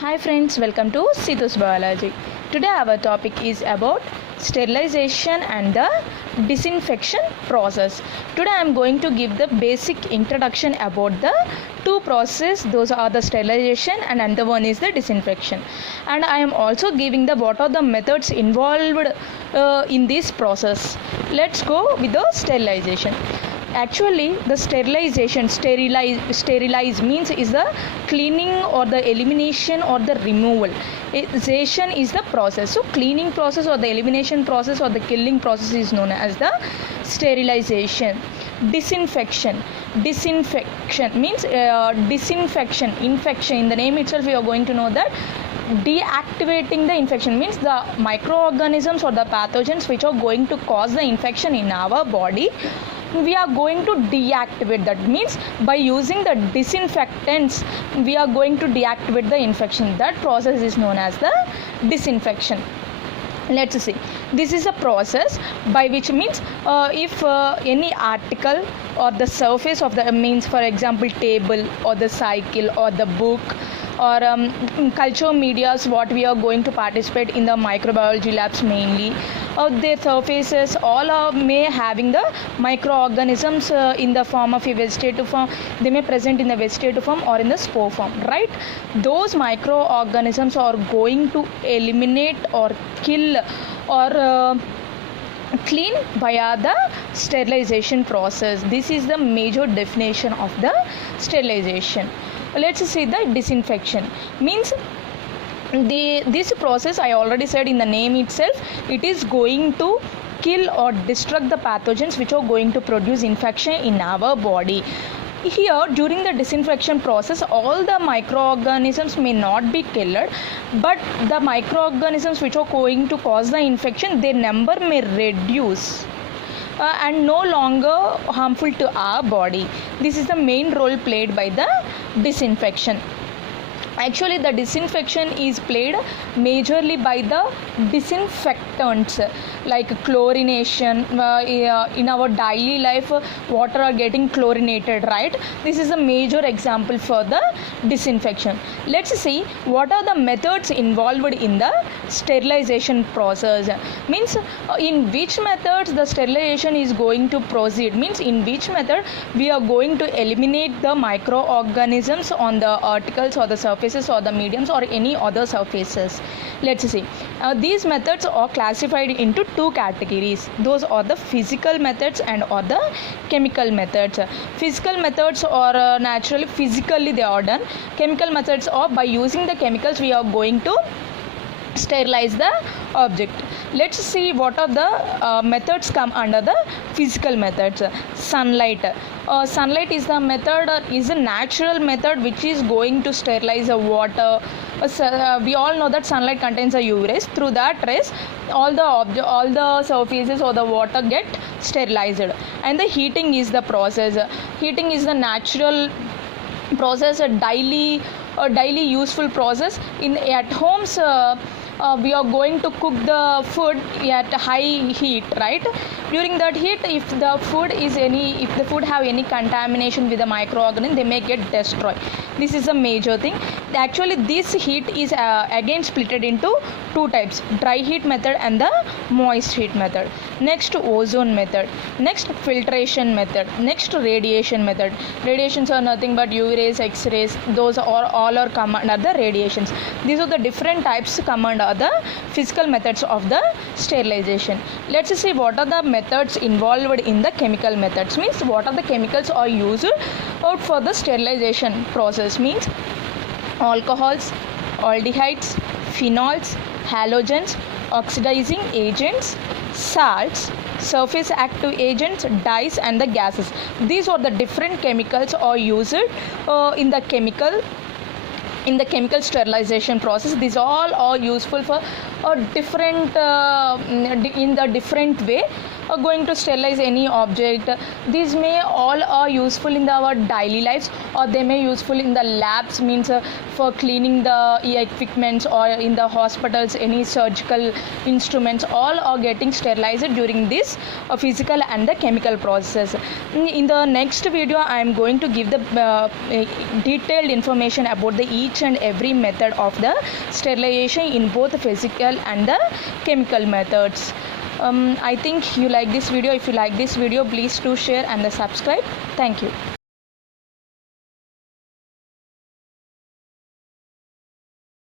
Hi friends, welcome to Sithu's Biology. Today our topic is about sterilization and the disinfection process. Today I am going to give the basic introduction about the two processes. Those are the sterilization and another one is the disinfection. And I am also giving the what are the methods involved in this process. Let's go with the sterilization. Actually, the sterilize means is the cleaning or the elimination or the removal. Sterilization is the process. So cleaning process or the elimination process or the killing process is known as the sterilization. Disinfection means disinfection, infection. In the name itself we are going to know that deactivating the infection means the microorganisms or the pathogens which are going to cause the infection in our body, we are going to deactivate. That means by using the disinfectants we are going to deactivate the infection. That process is known as the disinfection. Let's see, this is a process by which means if any article or the surface of the means, for example table or the cycle or the book or culture medias what we are going to participate in the microbiology labs mainly, their surfaces all are may having the microorganisms in the form of a vegetative form. They may present in the vegetative form or in the spore form, right? Those microorganisms are going to eliminate or kill or clean via the sterilization process. This is the major definition of the sterilization. Let's see the disinfection means this process I already said in the name itself, it is going to kill or destruct the pathogens which are going to produce infection in our body. Here during the disinfection process all the microorganisms may not be killed, but the microorganisms which are going to cause the infection, their number may reduce and no longer harmful to our body. This is the main role played by the disinfection. Actually the disinfection is played majorly by the disinfectants like chlorination. In our daily life water are getting chlorinated, right? This is a major example for the disinfection. Let's see what are the methods involved in the sterilization process. Means in which methods the sterilization is going to proceed, means in which method we are going to eliminate the microorganisms on the articles or the surfaces or the mediums or any other surfaces. Let's see, these methods are classified into two categories. Those are the physical methods and or the chemical methods. Physical methods are naturally physically they are done. Chemical methods are by using the chemicals we are going to sterilize the object. Let's see what are the methods come under the physical methods. Sunlight. Sunlight is the method, is a natural method which is going to sterilize the water. We all know that sunlight contains a UV rays. Through that rays all the surfaces or the water get sterilized. And the heating is the process. Heating is the natural process, a daily useful process. At homes we are going to cook the food at high heat, right? During that heat if the food have any contamination with the microorganism, they may get destroyed. This is a major thing. Actually this heat is again splitted into two types, dry heat method and the moist heat method. Next ozone method, next filtration method, next radiation method. Radiations are nothing but UV rays, X-rays, those are all are come under the radiations. These are the different types come under the physical methods of the sterilization. Let's see what are the methods involved in the chemical methods, means what are the chemicals are used for the sterilization process. Means alcohols, aldehydes, phenols, halogens, oxidizing agents, salts, surface active agents, dyes and the gases. These are the different chemicals are used in the chemical sterilization process. These all are useful for a different in the different way. going to sterilize any object. These may all are useful in our daily lives, or they may useful in the labs, means for cleaning the equipments, or in the hospitals any surgical instruments, all are getting sterilized during this physical and the chemical process. In the next video I am going to give the detailed information about the each and every method of the sterilization in both physical and the chemical methods. I think you like this video. If you like this video, please do share and subscribe. Thank you.